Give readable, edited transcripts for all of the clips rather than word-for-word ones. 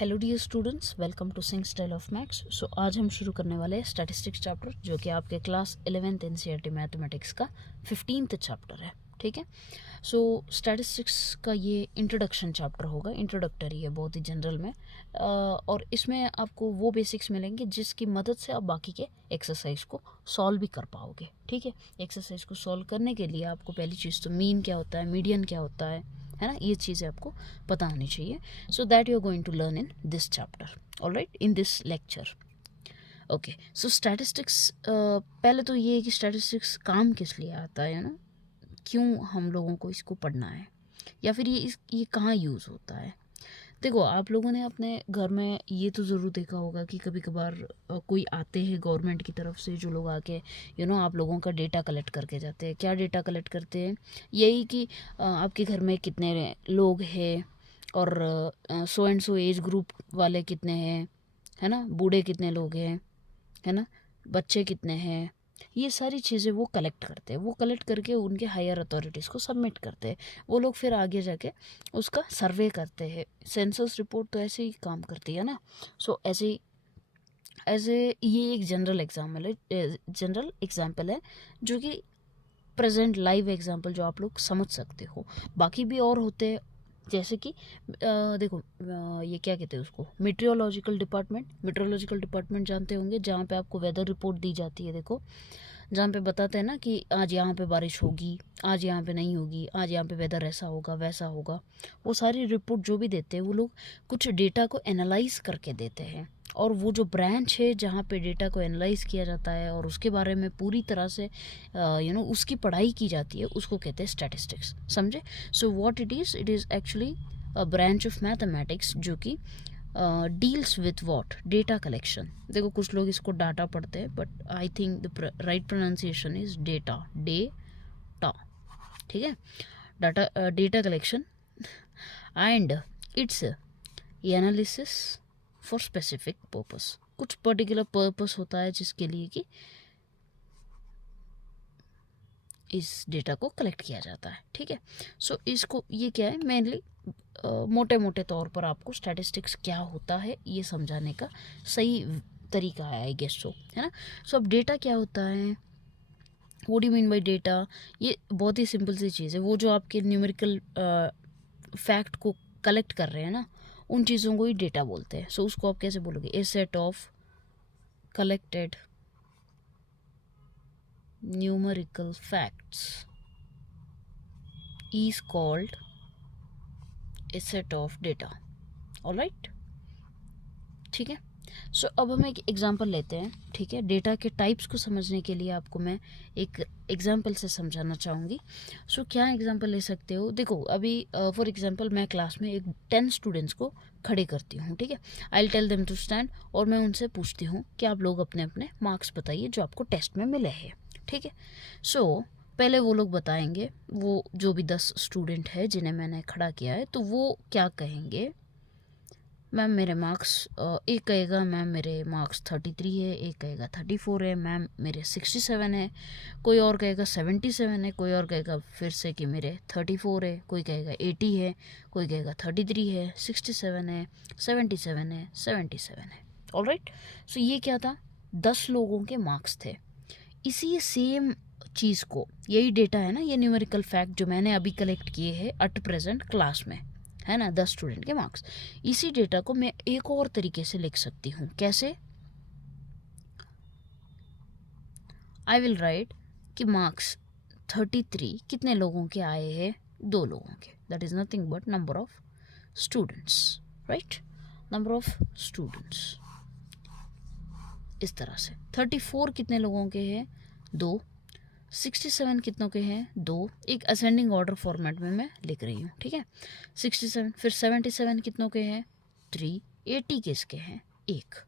Hello dear students, welcome to Singh style of maths. So आज हम शुरू करने वाले हैं स्टैटिस्टिक्स चैप्टर, जो कि आपके क्लास 11th एनसीईआरटी मैथमेटिक्स का 15th चैप्टर है। ठीक है। सो स्टैटिस्टिक्स का ये इंट्रोडक्शन चैप्टर होगा, इंट्रोडक्टरी है बहुत ही जनरल में, और इसमें आपको वो बेसिक्स मिलेंगे जिसकी मदद से आप बाकी के एक्सरसाइज को सॉल्व भी कर पाओगे। ठीक है। एक्सरसाइज को सॉल्व करने के लिए आपको पहली चीज़ तो मीन क्या होता है, मीडियन क्या होता है ना, ये चीज़ें आपको पता होनी चाहिए। So that you are going to learn in this chapter, alright, in this lecture. Okay, so statistics, पहले तो ये है कि स्टैटिस्टिक्स काम किस लिए आता है ना, क्यों हम लोगों को इसको पढ़ना है, या फिर ये कहाँ यूज़ होता है। देखो, आप लोगों ने अपने घर में ये तो ज़रूर देखा होगा कि कभी कभार कोई आते हैं गवर्नमेंट की तरफ से, जो लोग आके आप लोगों का डेटा कलेक्ट करके जाते हैं। क्या डेटा कलेक्ट करते हैं? यही कि आपके घर में कितने लोग हैं, और so and so age group वाले कितने हैं, है ना, बूढ़े कितने लोग हैं, है ना, बच्चे कितने हैं, ये सारी चीज़ें वो कलेक्ट करते हैं। वो कलेक्ट करके उनके हायर अथॉरिटीज़ को सबमिट करते हैं। वो लोग फिर आगे जाके उसका सर्वे करते हैं। सेंसस रिपोर्ट तो ऐसे ही काम करती है ना। सो ऐसे ये एक जनरल एग्जाम्पल है जो कि प्रेजेंट लाइव एग्जाम्पल जो आप लोग समझ सकते हो। बाकी भी और होते हैं, जैसे कि देखो, ये क्या कहते हैं उसको, मीटेरोलॉजिकल डिपार्टमेंट जानते होंगे, जहाँ पे आपको वेदर रिपोर्ट दी जाती है। देखो, जहाँ पे बताते हैं ना कि आज यहाँ पे बारिश होगी, आज यहाँ पे नहीं होगी, आज यहाँ पे वेदर ऐसा होगा वैसा होगा। वो सारी रिपोर्ट जो भी देते हैं, वो लोग कुछ डेटा को एनालाइज करके देते हैं, और वो जो ब्रांच है जहाँ पे डेटा को एनालाइज किया जाता है और उसके बारे में पूरी तरह से उसकी पढ़ाई की जाती है, उसको कहते हैं स्टैटिस्टिक्स। समझे? So what it is actually a branch of mathematics जो कि deals with what, data collection. देखो, कुछ लोग इसको डाटा पढ़ते हैं, but I think the right pronunciation is data. ठीक है। Data collection and it's analysis for specific purpose. कुछ पर्टिकुलर पर्पस होता है जिसके लिए कि इस डेटा को कलेक्ट किया जाता है। ठीक है। सो इसको, ये क्या है, मेनली मोटे मोटे तौर पर आपको स्टैटिस्टिक्स क्या होता है ये समझाने का सही तरीका है, आई गेस सो, है ना। सो अब डेटा क्या होता है, what do you mean by data? ये बहुत ही सिंपल सी चीज़ है। वो जो आपके न्यूमेरिकल फैक्ट को कलेक्ट कर रहे हैं ना, उन चीज़ों को ही डेटा बोलते हैं। सो उसको आप कैसे बोलोगे? A set of collected numerical facts is called a set of data. Alright? ठीक है। सो अब हम एक एग्जांपल लेते हैं। ठीक है। डेटा के टाइप्स को समझने के लिए आपको मैं एक एग्जांपल से समझाना चाहूँगी। सो क्या एग्जांपल ले सकते हो? देखो, अभी फॉर एग्जांपल मैं क्लास में एक 10 स्टूडेंट्स को खड़े करती हूँ। ठीक है। I will tell them to stand, और मैं उनसे पूछती हूँ कि आप लोग अपने अपने मार्क्स बताइए जो आपको टेस्ट में मिले हैं। ठीक है। सो पहले वो लोग बताएंगे, वो जो भी 10 स्टूडेंट है जिन्हें मैंने खड़ा किया है, तो वो क्या कहेंगे? मैम मेरे मार्क्स, एक कहेगा मैम मेरे मार्क्स 33 है, एक कहेगा 34 है, मैम मेरे 67 है, कोई और कहेगा 77 है, कोई और कहेगा फिर से कि मेरे 34 है, कोई कहेगा 80 है, कोई कहेगा 33 है, 67 है, 77 है, 77 है। ऑलराइट। सो ये क्या था? 10 लोगों के मार्क्स थे। इसी सेम चीज़ को, यही डेटा है ना, ये न्यूमेरिकल फैक्ट जो मैंने अभी कलेक्ट किए हैं एट प्रेजेंट क्लास में, है ना, 10 स्टूडेंट के मार्क्स। इसी डेटा को मैं एक और तरीके से लिख सकती हूँ। कैसे? आई विल राइट कि मार्क्स 33 कितने लोगों के आए हैं? 2 लोगों के। That is nothing but number of students, right, number of students. इस तरह से 34 कितने लोगों के हैं? 2। 67 कितनों के हैं? 2। एक असेंडिंग ऑर्डर फॉर्मेट में मैं लिख रही हूँ। ठीक है। 67, फिर 77 कितनों के हैं? 3। 80 किसके हैं? 1।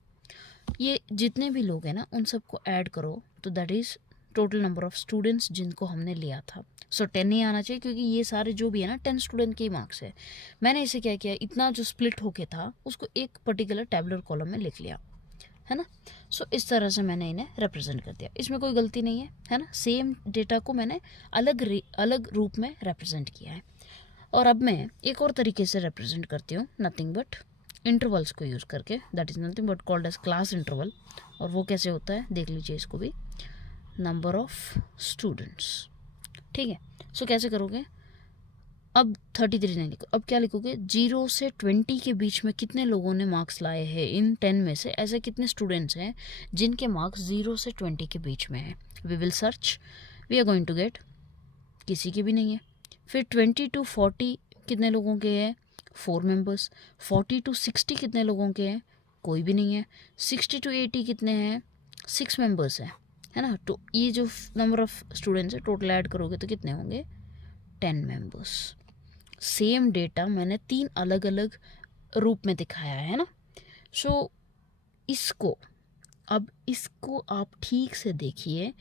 ये जितने भी लोग हैं ना, उन सबको ऐड करो तो that is total number of students जिनको हमने लिया था। सो 10 ही आना चाहिए, क्योंकि ये सारे जो भी है ना 10 स्टूडेंट के ही मार्क्स है। मैंने इसे क्या किया, इतना जो स्प्लिट होके था उसको एक पर्टिकुलर टैबुलर कॉलम में लिख लिया, है ना। सो इस तरह से मैंने इन्हें रिप्रेजेंट कर दिया। इसमें कोई गलती नहीं है ना। सेम डेटा को मैंने अलग रूप में रिप्रेजेंट किया है। और अब मैं एक और तरीके से रिप्रेजेंट करती हूँ, नथिंग बट इंटरवल्स को यूज़ करके, that is nothing but called as class interval. और वो कैसे होता है देख लीजिए इसको भी, नंबर ऑफ स्टूडेंट्स, ठीक है। सो कैसे करोगे, अब 33 नहीं लिखो, अब क्या लिखोगे, 0 से 20 के बीच में कितने लोगों ने मार्क्स लाए हैं, इन 10 में से ऐसे कितने स्टूडेंट्स हैं जिनके मार्क्स 0 से 20 के बीच में है। We will search, we are going to get, किसी के भी नहीं है। फिर 20 टू 40 कितने लोगों के हैं, 4 मेंबर्स। 40 टू 60 कितने लोगों के हैं, कोई भी नहीं है। 60 टू 80 कितने हैं, 6 मेंबर्स हैं, है ना। तो ये जो नंबर ऑफ स्टूडेंट्स है टोटल ऐड करोगे तो कितने होंगे, 10 मेंबर्स। सेम डेटा मैंने 3 अलग अलग रूप में दिखाया है ना। सो इसको आप ठीक से देखिए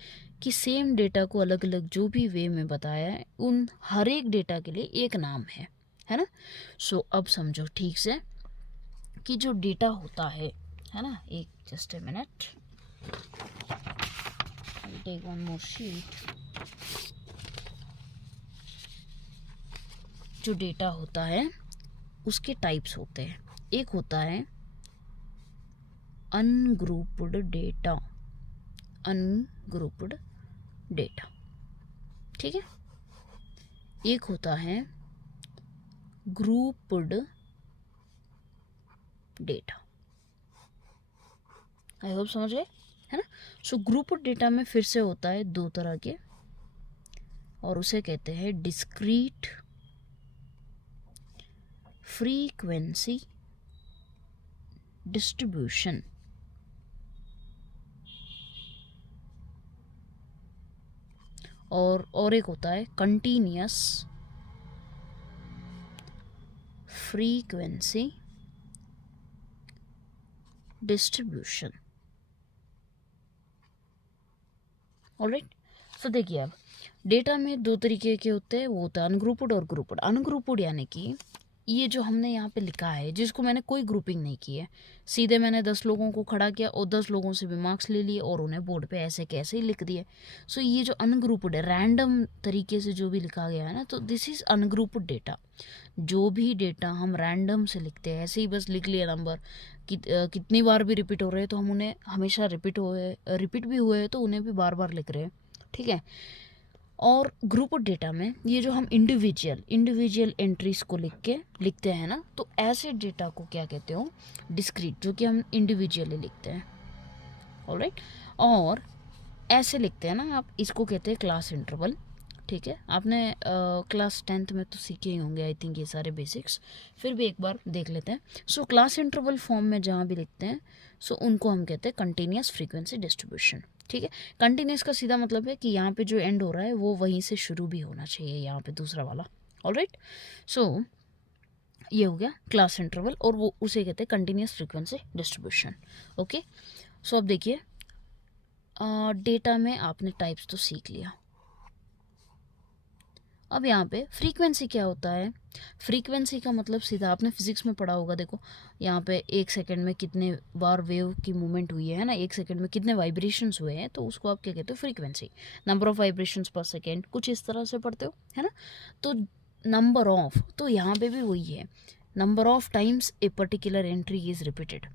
कि सेम डेटा को अलग अलग जो भी वे में बताया है, उन हर एक डेटा के लिए एक नाम है ना। सो अब समझो ठीक से कि जो डेटा होता है ना, एक just a minute, I take one more sheet. जो डेटा होता है उसके टाइप्स होते हैं, एक होता है अनग्रुप्ड डेटा, अनग्रुप्ड डेटा, ठीक है। एक होता है ग्रुप्ड डेटा, आई होप समझ गए, है ना। सो ग्रुप्ड डेटा में फिर से होता है 2 तरह के, और उसे कहते हैं डिस्क्रीट फ्रीक्वेंसी डिस्ट्रीब्यूशन, और एक होता है कंटिन्यूअस फ्रीक्वेंसी डिस्ट्रीब्यूशन। ऑलराइट, सो देखिए अब डेटा में 2 तरीके के होते हैं, वो होता है अनग्रुप्ड और ग्रुप्ड। अनग्रुप्ड यानी कि ये जो हमने यहाँ पे लिखा है, जिसको मैंने कोई ग्रुपिंग नहीं की है, सीधे मैंने 10 लोगों को खड़ा किया और 10 लोगों से भी मार्क्स ले लिए और उन्हें बोर्ड पे ऐसे कैसे ही लिख दिए। सो ये जो अनग्रुप्ड है, रैंडम तरीके से जो भी लिखा गया है ना, तो दिस इज़ अनग्रुप्ड डेटा। जो भी डेटा हम रैंडम से लिखते हैं, ऐसे ही बस लिख लिया नंबर, कितनी बार भी रिपीट हो रहे हैं तो हम उन्हें हमेशा रिपीट भी हुए तो उन्हें भी बार बार लिख रहे हैं, ठीक है। और ग्रुप डेटा में ये जो हम इंडिविजुअल एंट्रीज को लिखते हैं ना, तो ऐसे डेटा को क्या कहते हो, डिस्क्रीट, जो कि हम इंडिविजुअली लिखते हैं। ऑलराइट, और ऐसे लिखते हैं ना आप, इसको कहते हैं क्लास इंटरवल, ठीक है। आपने क्लास 10th में तो सीखे ही होंगे आई थिंक ये सारे बेसिक्स, फिर भी एक बार देख लेते हैं। सो क्लास इंटरवल फॉर्म में जहाँ भी लिखते हैं, सो उनको हम कहते हैं कंटिन्यूअस फ्रीक्वेंसी डिस्ट्रीब्यूशन, ठीक है। कंटिन्यूअस का सीधा मतलब है कि यहाँ पे जो एंड हो रहा है वो वहीं से शुरू भी होना चाहिए, यहाँ पे दूसरा वाला। ऑलराइट, सो ये हो गया क्लास इंटरवल, और वो उसे कहते हैं कंटिन्यूअस फ्रीक्वेंसी डिस्ट्रीब्यूशन। ओके, सो अब देखिए डेटा में आपने टाइप्स तो सीख लिया। अब यहाँ पे फ्रीक्वेंसी क्या होता है, फ्रीक्वेंसी का मतलब सीधा आपने फिजिक्स में पढ़ा होगा। देखो यहाँ पे 1 सेकंड में कितने बार वेव की मूवमेंट हुई है ना, 1 सेकंड में कितने वाइब्रेशंस हुए हैं, तो उसको आप क्या कहते हो, फ्रीक्वेंसी। नंबर ऑफ वाइब्रेशंस पर सेकेंड, कुछ इस तरह से पढ़ते हो, है ना। तो नंबर ऑफ, तो यहाँ पे भी वही है, number of times a particular entry is repeated.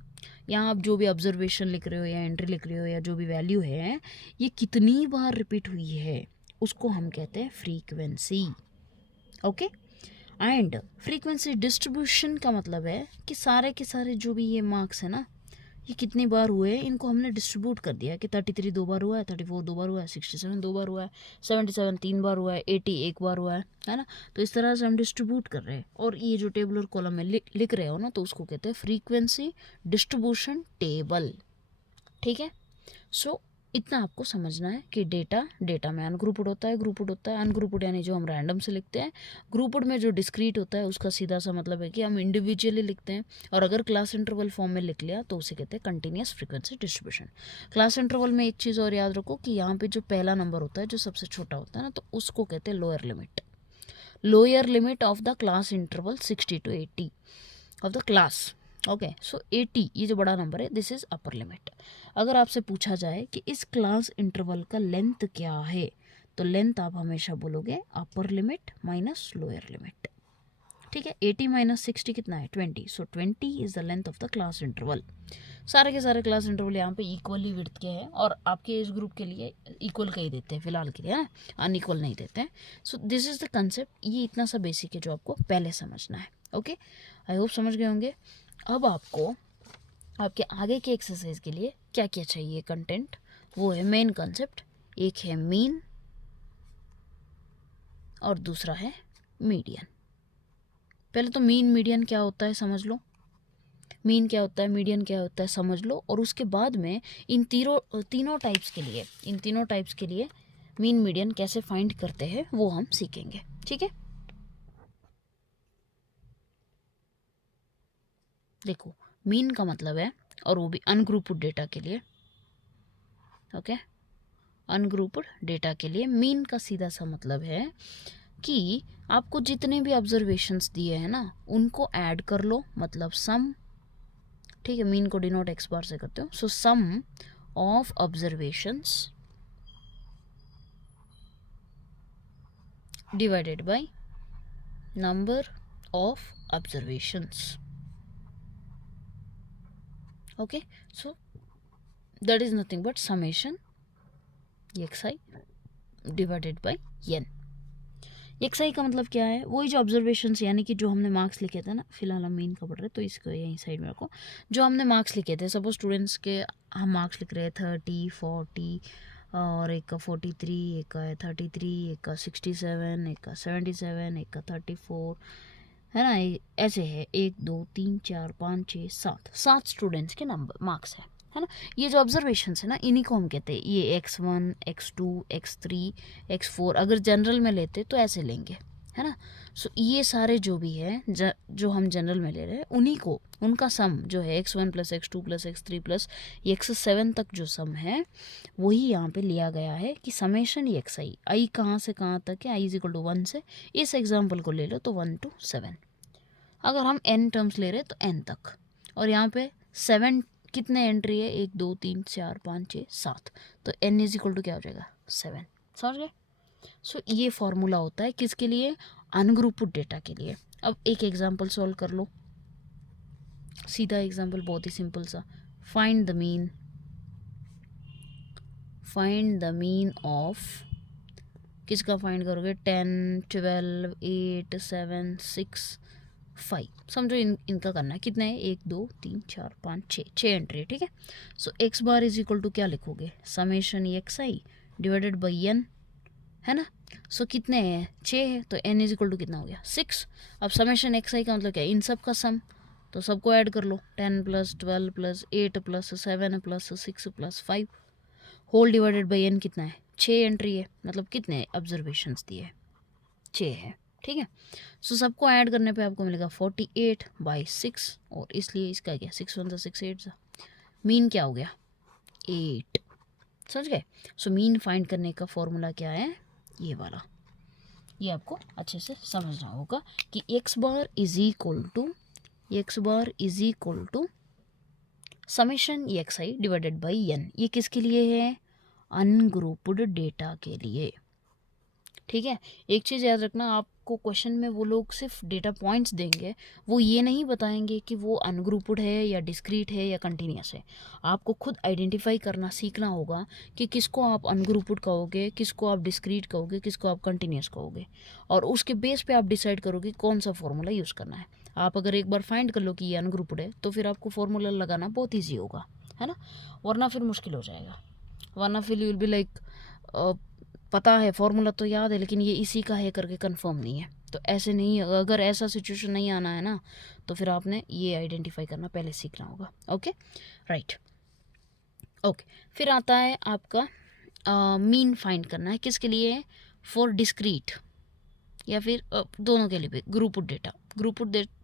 यहाँ आप जो भी ऑब्जर्वेशन लिख रहे हो या एंट्री लिख रहे हो या जो भी वैल्यू है, ये कितनी बार रिपीट हुई है, उसको हम कहते हैं frequency. Okay, and frequency distribution का मतलब है कि सारे के सारे जो भी ये मार्क्स है ना, ये कितनी बार हुए हैं, इनको हमने डिस्ट्रीब्यूट कर दिया कि 33 2 बार हुआ है, 34 2 बार हुआ है, 67 2 बार हुआ है, 77 3 बार हुआ है, 80 1 बार हुआ है ना। तो इस तरह से हम डिस्ट्रीब्यूट कर रहे हैं, और ये जो टेबल और कॉलम में लिख रहे हो ना, तो उसको कहते हैं फ्रीक्वेंसी डिस्ट्रीब्यूशन टेबल, ठीक है। सो इतना आपको समझना है कि डेटा में अनग्रुप्ड होता है, ग्रुप्ड होता है। अनग्रुप्ड यानी जो हम रैंडम से लिखते हैं, ग्रुप्ड में जो डिस्क्रीट होता है उसका सीधा सा मतलब है कि हम इंडिविजुअली लिखते हैं, और अगर क्लास इंटरवल फॉर्म में लिख लिया तो उसे कहते हैं continuous frequency distribution. Class interval में एक चीज़ और याद रखो कि यहाँ पे जो पहला नंबर होता है, जो सबसे छोटा होता है ना, तो उसको कहते हैं lower limit of the class interval 60 to 80 of the class. Okay, so 80 ये जो बड़ा नंबर है, दिस इज अपर लिमिट। अगर आपसे पूछा जाए कि इस क्लास इंटरवल का लेंथ क्या है, तो लेंथ आप हमेशा बोलोगे upper limit minus lower limit, ठीक है। 80 माइनस 60 कितना है 20, सो 20 is the length of the class interval. सारे के सारे क्लास इंटरवल यहाँ पे इक्वली विड्थ के हैं और आपके एज ग्रुप के लिए इक्वल का ही देते हैं फिलहाल के लिए, है ना, अनइक्वल नहीं देते हैं। So this is the concept, ये इतना सा बेसिक है जो आपको पहले समझना है। ओके, आई होप समझ गए होंगे। अब आपको आपके आगे के एक्सरसाइज के लिए क्या क्या चाहिए कंटेंट, वो है मेन कंसेप्ट, एक है मीन और दूसरा है मीडियन। पहले तो मीन मीडियन क्या होता है समझ लो, मीन क्या होता है, मीडियन क्या होता है समझ लो, और उसके बाद में इन तीनों टाइप्स के लिए मीन मीडियन कैसे फाइंड करते हैं वो हम सीखेंगे, ठीक है। देखो, मीन का मतलब है, और वो भी अनग्रुप्ड डेटा के लिए, ओके, अनग्रुप्ड डेटा के लिए मीन का सीधा सा मतलब है कि आपको जितने भी ऑब्जर्वेशंस दिए हैं ना उनको ऐड कर लो, मतलब सम, ठीक है। मीन को डिनोट एक्स बार से करते हो, so sum of observations divided by number of observations, okay. So that is nothing but summation xi divided by n। xi का मतलब क्या है, वही जो ऑब्जर्वेशंस यानी कि जो हमने मार्क्स लिखे थे ना, फिलहाल हम मीन का पढ़ रहे तो इसको यहीं साइड में रखो, जो हमने मार्क्स लिखे थे, सपोज स्टूडेंट्स के हम मार्क्स लिख रहे हैं 30, 40 और एक का 43, एक का 33, एक का 67, एक का 77, एक का 34, है ना, ऐसे है 1 2 3 4 5 6 7 स्टूडेंट्स के नंबर मार्क्स है ना। ये जो ऑब्जर्वेशंस है ना इन्हीं को हम कहते हैं, ये x1 x2 x3 x4, अगर जनरल में लेते तो ऐसे लेंगे, है ना। सो ये सारे जो भी है जो हम जनरल में ले रहे हैं उन्हीं को, उनका सम जो है x1 plus x2 plus x3 plus x7 तक जो सम है वही यहाँ पे लिया गया है कि समेशन xi, आई कहाँ से कहाँ तक है, i इज इक्वल टू 1 से, इस एग्जाम्पल को ले लो तो 1 to 7, अगर हम n टर्म्स ले रहे तो n तक, और यहाँ पे 7 कितने एंट्री है, 1 2 3 4 5 6 7, तो n इज इक्वल टू क्या हो जाएगा 7, समझ गए। सो ये फॉर्मूला होता है किसके लिए, अनग्रुप्ड डेटा के लिए। अब एक एग्जांपल सॉल्व कर लो, सीधा एग्जांपल, बहुत ही सिंपल सा, फाइंड द मीन ऑफ, किसका फाइंड करोगे, 10 12 8 7 6 5, समझो इनका करना है, कितने हैं 1 2 3 4 5 6 एंट्री है, ठीक है। So x bar is equal to क्या लिखोगे, summation xi divided by n, है ना। सो कितने हैं 6 है, तो n इज इक्वल टू कितना हो गया 6। अब समेशन xi का मतलब क्या है, इन सब का सम, तो सबको ऐड कर लो, 10 plus 12 plus 8 plus 7 plus 6 plus 5, whole divided by n कितना है 6 एंट्री है, मतलब कितने ऑब्जर्वेशंस दिए 6 है, ठीक है। सो सबको ऐड करने पे आपको मिलेगा 48/6, और इसलिए इसका क्या 6 1 6 8, मीन क्या हो गया 8, समझ गए। सो मीन फाइंड करने का फॉर्मूला क्या है, ये वाला, ये आपको अच्छे से समझना होगा कि x bar is equal to summation xi divided by n, ये किसके लिए है, अनग्रुप्ड डेटा के लिए, ठीक है। एक चीज़ याद रखना, आपको क्वेश्चन में वो लोग सिर्फ डेटा पॉइंट्स देंगे, वो ये नहीं बताएंगे कि वो अनग्रुप्ड है या डिस्क्रीट है या कंटिन्यूस है। आपको खुद आइडेंटिफाई करना सीखना होगा कि किसको आप अनग्रुप्ड कहोगे, किसको आप डिस्क्रीट कहोगे, किसको आप कंटिन्यूस कहोगे, और उसके बेस पे आप डिसाइड करोगे कौन सा फॉर्मूला यूज़ करना है। आप अगर एक बार फाइंड कर लो कि ये अनग्रुप्ड है तो फिर आपको फॉर्मूला लगाना बहुत ईजी होगा, है ना, वरना फिर मुश्किल हो जाएगा, वरना फिर यू विल बी लाइक पता है फॉर्मूला तो याद है लेकिन ये इसी का है करके कंफर्म नहीं है, तो ऐसे नहीं, अगर ऐसा सिचुएशन नहीं आना है ना तो फिर आपने ये आइडेंटिफाई करना पहले सीखना होगा, ओके राइट। ओके, फिर आता है आपका मीन फाइंड करना है, किसके लिए, फॉर डिस्क्रीट या फिर दोनों के लिए भी ग्रुप्ड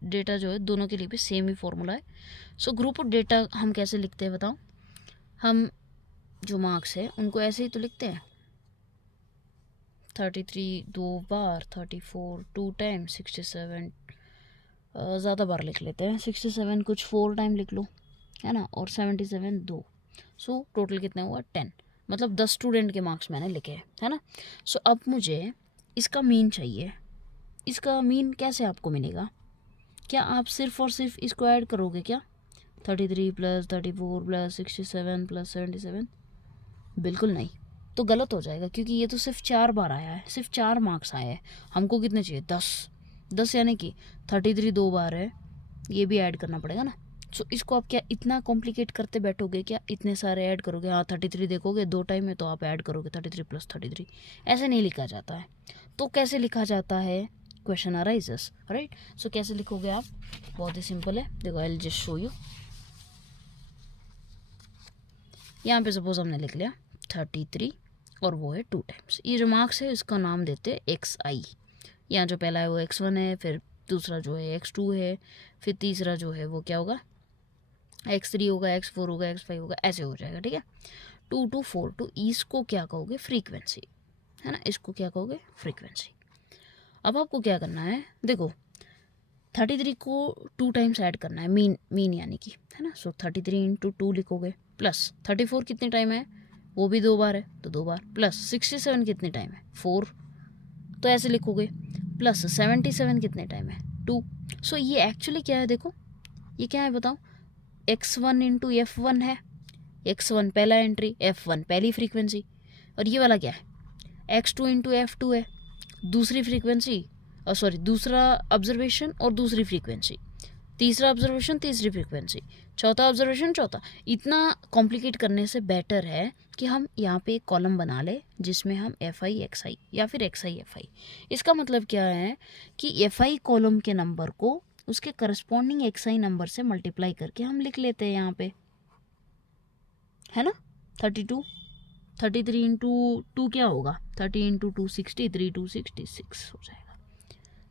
डेटा जो है दोनों के लिए भी सेम ही फॉर्मूला है। सो ग्रुप्ड डेटा हम कैसे लिखते हैं बताओ, हम जो मार्क्स है उनको ऐसे ही तो लिखते हैं, 33 2 बार, 34 2 टाइम, 67 ज़्यादा बार लिख लेते हैं, 67 कुछ 4 टाइम लिख लो, है ना, और 77 2, सो टोटल कितना हुआ 10, मतलब 10 स्टूडेंट के मार्क्स मैंने लिखे हैं, है ना। सो अब मुझे इसका मीन चाहिए, इसका मीन कैसे आपको मिलेगा, क्या आप सिर्फ और सिर्फ इसको ऐड करोगे क्या? 33 प्लस 34 प्लस 67 प्लस 77? बिल्कुल नहीं, तो गलत हो जाएगा, क्योंकि ये तो सिर्फ 4 बार आया है, सिर्फ 4 मार्क्स आए हैं। हमको कितने चाहिए? 10 यानी कि 33 2 बार है, ये भी ऐड करना पड़ेगा ना। सो इसको आप क्या इतना कॉम्प्लिकेट करते बैठोगे क्या? इतने सारे ऐड करोगे? हाँ 33 देखोगे 2 टाइम में तो आप ऐड करोगे 33 प्लस 33। ऐसे नहीं लिखा जाता है। तो कैसे लिखा जाता है? Question arises, right. सो कैसे लिखोगे आप? बहुत ही सिंपल है, देखो I will just show you. यहाँ पे सपोज हमने लिख लिया 33 और वो है 2 टाइम्स। ये जो मार्क्स है इसका नाम देते हैं xi। यहाँ जो पहला है वो x1 है, फिर दूसरा जो है x2 है, फिर तीसरा जो है वो क्या होगा? x3 होगा, x4 होगा, x5 होगा, ऐसे हो जाएगा, ठीक है। 2 to 4 to इसको क्या कहोगे? फ्रीक्वेंसी, है ना। इसको क्या कहोगे? फ्रीक्वेंसी। अब आपको क्या करना है, देखो 33 को 2 टाइम्स ऐड करना है, मीन यानी कि, है ना। सो 33 इंटू 2 लिखोगे, प्लस 34 कितने टाइम है? वो भी 2 बार है तो 2 बार, प्लस 67 कितने टाइम है? 4, तो ऐसे लिखोगे, प्लस 77 कितने टाइम है? 2। सो ये एक्चुअली क्या है? देखो ये क्या है बताओ? x1 इंटू f1 है। x1 पहला एंट्री, f1 पहली फ्रीक्वेंसी, और ये वाला क्या है? x2 इंटू f2 है, दूसरी फ्रीक्वेंसी, और सॉरी दूसरा ऑब्जर्वेशन और दूसरी फ्रीक्वेंसी, तीसरा ऑब्जर्वेशन तीसरी फ्रीक्वेंसी, चौथा ऑब्जर्वेशन चौथा। इतना कॉम्प्लिकेट करने से बेटर है कि हम यहाँ पे एक कॉलम बना ले जिसमें हम एफ आई एक्स आई या फिर एक्स आई एफ आई। इसका मतलब क्या है कि एफ आई कॉलम के नंबर को उसके करस्पॉन्डिंग एक्स आई नंबर से मल्टीप्लाई करके हम लिख लेते हैं यहाँ पे, है ना। 32 33 इंटू 2 क्या होगा? 30 इंटू 2 63, 2 66 हो जाएगा।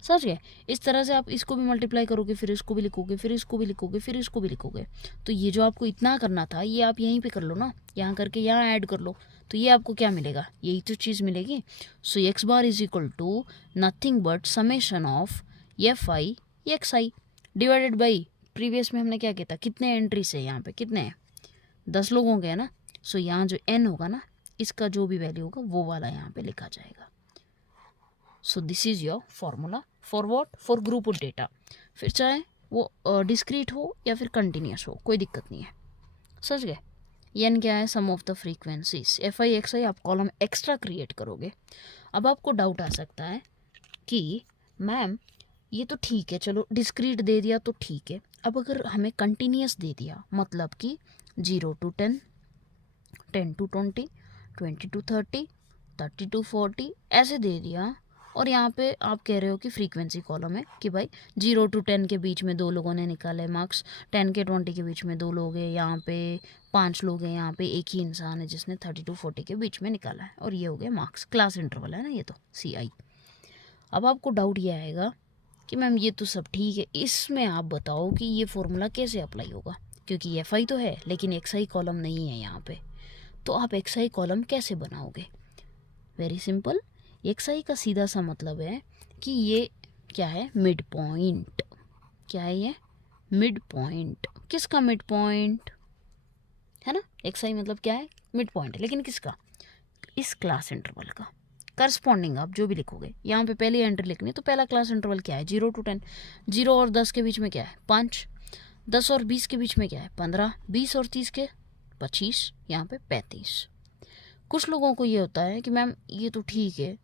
समझ गए? इस तरह से आप इसको भी मल्टीप्लाई करोगे, फिर इसको भी लिखोगे, फिर इसको भी लिखोगे, फिर इसको भी लिखोगे। तो ये जो आपको इतना करना था ये आप यहीं पे कर लो ना, यहाँ करके यहाँ ऐड कर लो, तो ये आपको क्या मिलेगा? यही तो चीज़ मिलेगी। So x bar is equal to nothing but summation of f i x i divided by, previous में हमने क्या किया था? कितने एंट्री से यहाँ पे कितने हैं? 10 लोग होंगे ना। सो यहाँ जो n होगा ना, इसका जो भी वैल्यू होगा वो वाला यहाँ पे लिखा जाएगा। So this is your formula for what? For group of data. फिर चाहे वो डिस्क्रीट हो या फिर कंटिन्यूस हो, कोई दिक्कत नहीं है। समझ गए? एन क्या है? Sum of the frequencies. F i x i आप कॉलम एक्स्ट्रा क्रिएट करोगे। अब आपको डाउट आ सकता है कि मैम ये तो ठीक है, चलो डिस्क्रीट दे दिया तो ठीक है, अब अगर हमें कंटिन्यूस दे दिया, मतलब कि 0 to 10, 10 to 20, 20 to 30, 30 to 40 ऐसे दे दिया, और यहाँ पे आप कह रहे हो कि फ्रीक्वेंसी कॉलम है कि भाई 0 to 10 के बीच में 2 लोगों ने निकाले मार्क्स, 10 के 20 के बीच में 2 लोग हैं, यहाँ पे 5 लोग हैं, यहाँ पे एक ही इंसान है जिसने 30 to 40 के बीच में निकाला है, और ये हो गया मार्क्स। क्लास इंटरवल है ना ये तो, CI। अब आपको डाउट ये आएगा कि मैम ये तो सब ठीक है, इसमें आप बताओ कि ये फॉर्मूला कैसे अप्लाई होगा, क्योंकि एफ आई तो है लेकिन एक्स आई कॉलम नहीं है यहाँ पे, तो आप एक्स आई कॉलम कैसे बनाओगे? वेरी सिंपल, एक्स आई का सीधा सा मतलब है कि ये क्या है? Mid point. क्या है ये? Mid point. किसका मिड पॉइंट? है ना, एक्स आई मतलब क्या है? मिड पॉइंट, लेकिन किसका? इस क्लास इंटरवल का करस्पॉन्डिंग आप जो भी लिखोगे। यहाँ पे पहली एंट्री लिखनी है तो पहला क्लास इंटरवल क्या है? 0 to 10। 0 और 10 के बीच में क्या है? 5। 10 और 20 के बीच में क्या है? 15। 20 और 30 के 25, यहाँ पे 35। कुछ लोगों को ये होता है कि मैम ये तो ठीक है,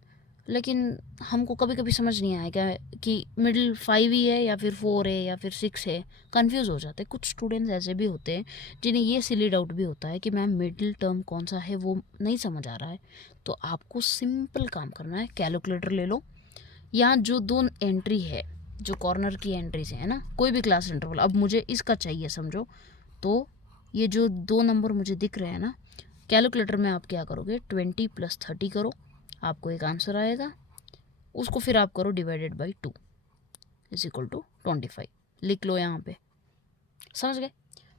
लेकिन हमको कभी कभी समझ नहीं आएगा कि मिडिल 5 ही है या फिर 4 है या फिर 6 है, कंफ्यूज हो जाते हैं। कुछ स्टूडेंट्स ऐसे भी होते हैं जिन्हें ये सिली डाउट भी होता है कि मैम मिडिल टर्म कौन सा है वो नहीं समझ आ रहा है। तो आपको सिंपल काम करना है, कैलकुलेटर ले लो, यहाँ जो 2 एंट्री है, जो कॉर्नर की एंट्रीज है ना, कोई भी क्लास इंटरवल, अब मुझे इसका चाहिए समझो, तो ये जो 2 नंबर मुझे दिख रहे हैं ना, कैलकुलेटर में आप क्या करोगे? 20 + 30 करो, आपको एक आंसर आएगा, उसको फिर आप करो डिवाइडेड बाई 2 = 25, लिख लो यहाँ पे। समझ गए?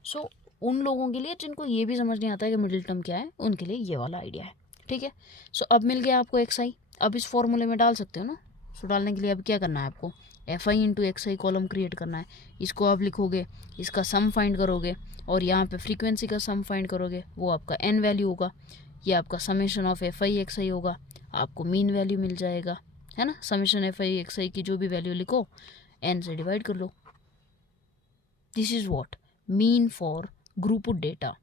सो उन लोगों के लिए जिनको ये भी समझ नहीं आता है कि मिडिल टर्म क्या है, उनके लिए ये वाला आइडिया है, ठीक है। सो अब मिल गया आपको एक्स आई, अब इस फॉर्मूले में डाल सकते हो ना। सो डालने के लिए अब क्या करना है आपको? F I into x I column create करना है। इसको आप लिखोगे, इसका सम फाइंड करोगे, और यहाँ पे फ्रीक्वेंसी का सम फाइंड करोगे, वो आपका एन वैल्यू होगा, ये आपका summation of f i x i होगा, आपको मीन वैल्यू मिल जाएगा, है ना। Summation f i x i की जो भी वैल्यू लिखो, एन से डिवाइड कर लो, this is what mean for group data,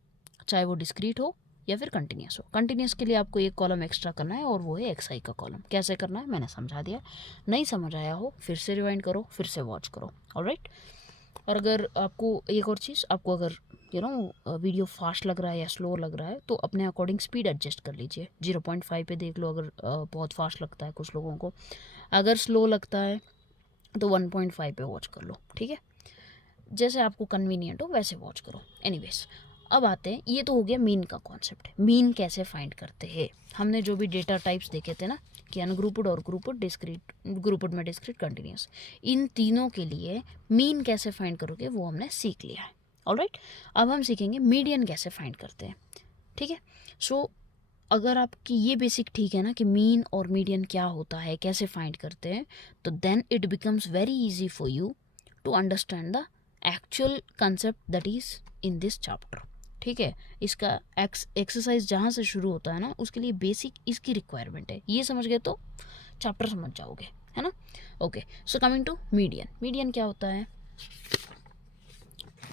चाहे वो डिस्क्रीट हो या फिर कंटिन्यूस हो। कंटिन्यूस के लिए आपको एक कॉलम एक्स्ट्रा करना है और वो है एक्सआई का कॉलम। कैसे करना है मैंने समझा दिया, नहीं समझ आया हो फिर से रिवाइंड करो, फिर से वॉच करो। ऑलराइट। और अगर आपको एक और चीज़, आपको अगर वीडियो फास्ट लग रहा है या स्लो लग रहा है तो अपने अकॉर्डिंग स्पीड एडजस्ट कर लीजिए। 0.5 पे देख लो अगर बहुत फास्ट लगता है कुछ लोगों को, अगर स्लो लगता है तो 1.5 पे वॉच कर लो, ठीक है। जैसे आपको कन्वीनियंट हो वैसे वॉच करो। एनीवेज, अब आते हैं, ये तो हो गया मीन का कॉन्सेप्ट। मीन कैसे फाइंड करते हैं, हमने जो भी डेटा टाइप्स देखे थे ना कि अनग्रुप्ड और ग्रुप्ड, डिस्क्रीट, ग्रुप्ड में डिस्क्रीट, कंटिन्यूस, इन तीनों के लिए मीन कैसे फाइंड करोगे वो हमने सीख लिया है। ऑलराइट, अब हम सीखेंगे मीडियन कैसे फाइंड करते हैं, ठीक है। सो अगर आपकी ये बेसिक ठीक है ना कि मीन और मीडियन क्या होता है, कैसे फाइंड करते हैं, तो then it becomes very easy for you to understand the actual concept that is in this chapter, ठीक है। इसका एक्सरसाइज जहाँ से शुरू होता है ना उसके लिए बेसिक इसकी रिक्वायरमेंट है। ये समझ गए तो चैप्टर समझ जाओगे, है ना। Okay, so coming to median. Median क्या होता है,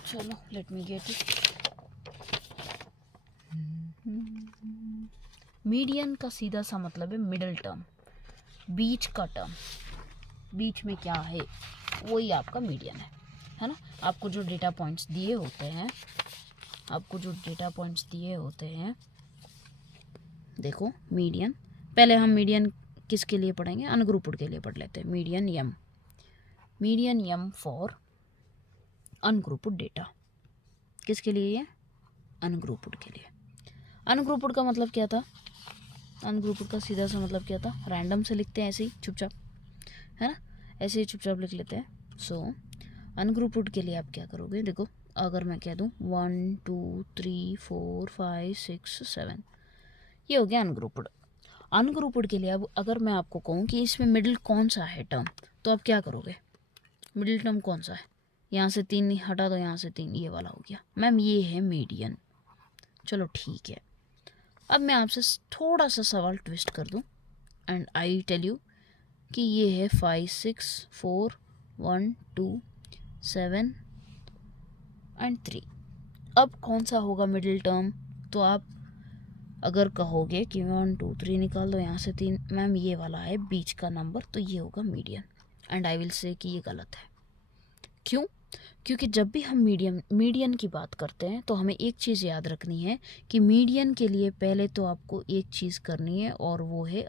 चलो let me get it. Median का सीधा सा मतलब है मिडिल टर्म, बीच का टर्म, बीच में क्या है वही आपका मीडियन है ना। आपको जो डेटा पॉइंट्स दिए होते हैं, देखो मीडियन, पहले हम मीडियन किसके लिए पढ़ेंगे, अनग्रुप्ड के लिए पढ़ लेते हैं। Median Yama for ungrouped data, किसके लिए ये, अनग्रुप्ड के लिए। अनग्रुप्ड का मतलब क्या था, अनग्रुप्ड का सीधा सा मतलब क्या था, रैंडम से लिखते हैं ऐसे ही चुपचाप, है ना, ऐसे ही चुपचाप लिख लेते हैं। सो अनग्रुप्ड के लिए आप क्या करोगे, देखो अगर मैं कह दूँ 1 2 3 4 5 6 7, ये हो गया अनग्रुप्ड। अनग्रुप्ड के लिए अब अगर मैं आपको कहूँ कि इसमें मिडिल कौन सा है टर्म, तो आप क्या करोगे, मिडिल टर्म कौन सा है, यहाँ से 3 हटा दो, यहाँ से 3, ये वाला हो गया मैम, ये है मीडियन। चलो ठीक है, अब मैं आपसे थोड़ा सा सवाल ट्विस्ट कर दूँ एंड आई टेल यू कि ये है 5 6 4 1 2 7 एंड 3, अब कौन सा होगा मिडिल टर्म। तो आप अगर कहोगे कि 1 2 3 निकाल दो, यहाँ से 3, मैम ये वाला है बीच का नंबर, तो ये होगा median, and I will say कि ये गलत है। क्यों, क्योंकि जब भी हम मीडियन की बात करते हैं तो हमें एक चीज़ याद रखनी है कि मीडियन के लिए पहले तो आपको एक चीज़ करनी है और वो है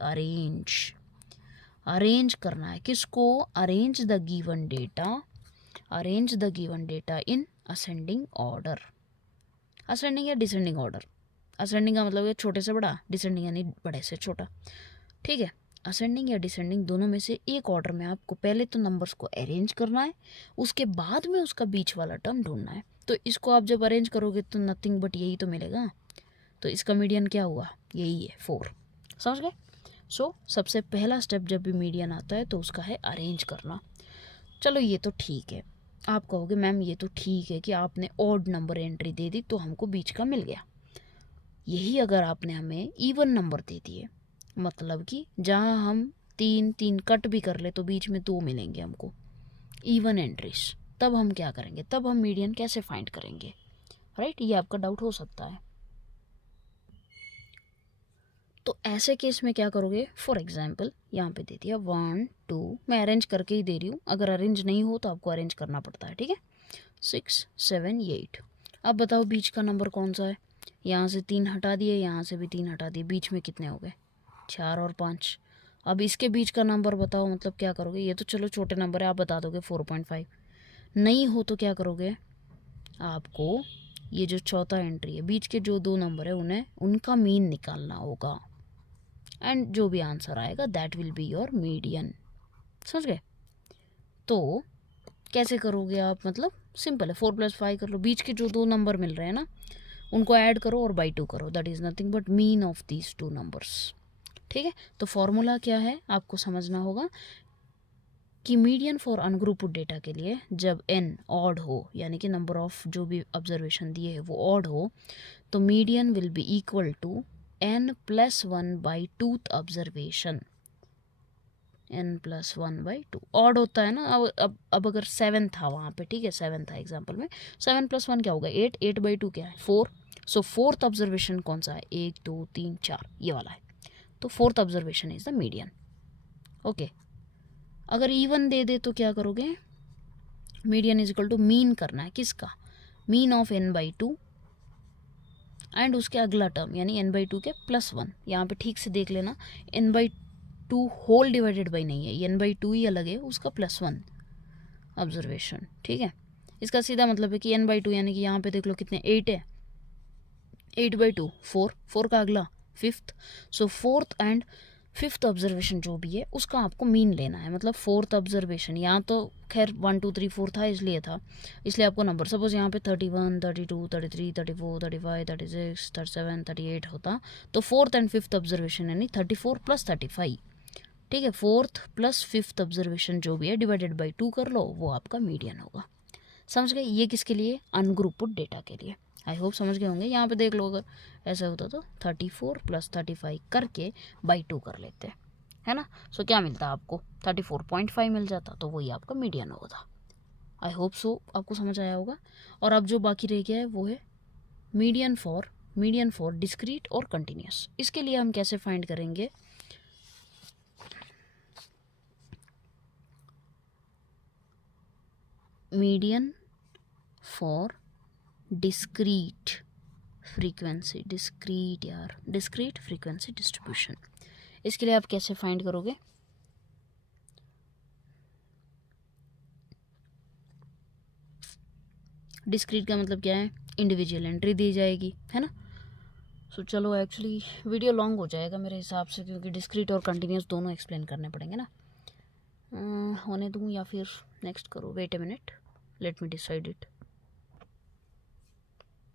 अरेंज करना है। किसको, arrange the given data in ascending order, ascending या डिसेंडिंग ऑर्डर। असेंडिंग का मतलब है छोटे से बड़ा, डिसेंडिंग यानी बड़े से छोटा, ठीक है। असेंडिंग या डिसेंडिंग दोनों में से एक ऑर्डर में आपको पहले तो नंबर्स को अरेंज करना है, उसके बाद में उसका बीच वाला टर्म ढूंढना है। तो इसको आप जब अरेंज करोगे तो नथिंग बट यही तो मिलेगा, तो इसका मीडियन क्या हुआ, यही है 4, समझ गए। सो सबसे पहला स्टेप जब भी मीडियन आता है तो उसका है अरेंज करना। चलो ये तो ठीक है, आप कहोगे मैम ये तो ठीक है कि आपने ऑड नंबर एंट्री दे दी तो हमको बीच का मिल गया। यही अगर आपने हमें इवन नंबर दे दिए, मतलब कि जहाँ हम 3 कट भी कर ले तो बीच में 2 मिलेंगे हमको, इवन एंट्रीज, तब हम क्या करेंगे, तब हम मीडियन कैसे फाइंड करेंगे, राइट। ये आपका डाउट हो सकता है। तो ऐसे केस में क्या करोगे, फॉर एग्जाम्पल यहाँ पे दे दिया 1 2, मैं अरेंज करके ही दे रही हूँ, अगर अरेंज नहीं हो तो आपको अरेंज करना पड़ता है, ठीक है। 6 7 8, अब बताओ बीच का नंबर कौन सा है, यहाँ से 3 हटा दिए, यहाँ से भी 3 हटा दिए, बीच में कितने हो गए, 4 और 5। अब इसके बीच का नंबर बताओ, मतलब क्या करोगे, ये तो चलो छोटे नंबर है, आप बता दोगे 4.5, नहीं हो तो क्या करोगे, आपको ये जो चौथा एंट्री है, बीच के जो 2 नंबर है उन्हें उनका मीन निकालना होगा, एंड जो भी आंसर आएगा that will be your median, समझ गए। तो कैसे करोगे आप, मतलब सिंपल है, 4 + 5 कर लो, बीच के जो 2 नंबर मिल रहे हैं ना उनको ऐड करो और बाई 2 करो, that is nothing but mean of these 2 numbers, ठीक है। तो फॉर्मूला क्या है आपको समझना होगा कि मीडियन फॉर अनग्रुप्ड डेटा के लिए जब n ऑड हो, यानी कि नंबर ऑफ जो भी ऑब्जर्वेशन दिए है वो ऑड हो, तो median will be equal to n + 1 by 2th observation, n+1/2 odd होता है ना। अब अगर 7 था वहाँ पे, ठीक है 7 था एग्जाम्पल में, 7 + 1 क्या होगा 8, 8/2 क्या है 4। सो फोर्थ ऑब्जर्वेशन कौन सा है 1 2 3 4 ये वाला है। तो fourth observation is the median. Okay, अगर इवन दे दे तो क्या करोगे, median is equal to mean करना है किसका, मीन ऑफ n/2 एंड उसके अगला टर्म यानी n/2 के +1। यहाँ पे ठीक से देख लेना, n/2 होल डिवाइडेड बाई नहीं है, n/2 ही अलग है, उसका +1 ऑब्जर्वेशन, ठीक है। इसका सीधा मतलब है कि n/2 यानी कि यहाँ पे देख लो कितने 8 है, 8/2 4 का अगला 5th। So fourth and fifth observation जो भी है उसका आपको मीन लेना है। मतलब फोर्थ ऑब्जर्वेशन यहाँ तो खैर 1 2 3 4 था इसलिए आपको नंबर, सपोज यहाँ पे 31 32 33 34 35 36 37 38 होता, तो फोर्थ एंड फिफ्थ ऑब्जर्वेशन यानी 34 + 35, ठीक है। फोर्थ प्लस फिफ्थ ऑब्जर्वेशन जो भी है डिवाइडेड बाई 2 कर लो, वो आपका मीडियन होगा। समझ गए, ये किसके लिए, अनग्रुप्ड डेटा के लिए। आई होप समझ गए होंगे। यहाँ पे देख लो अगर ऐसा होता तो 34 + 35 करके बाई 2 कर लेते, है ना। सो क्या मिलता आपको 34.5 मिल जाता, तो वही आपका मीडियन होता। आई होप सो आपको समझ आया होगा। और अब जो बाकी रह गया है वो है मीडियन फॉर डिस्क्रीट और कंटिन्यूस। इसके लिए हम कैसे फाइंड करेंगे, median for discrete frequency distribution. इसके लिए आप कैसे फाइंड करोगे, डिस्क्रीट का मतलब क्या है, इंडिविजुअल एंट्री दी जाएगी, है ना। सो चलो एक्चुअली वीडियो लॉन्ग हो जाएगा मेरे हिसाब से, क्योंकि डिस्क्रीट और कंटिन्यूस दोनों एक्सप्लेन करने पड़ेंगे ना। होने दूँ या फिर नेक्स्ट करो, wait a minute, let me decide it.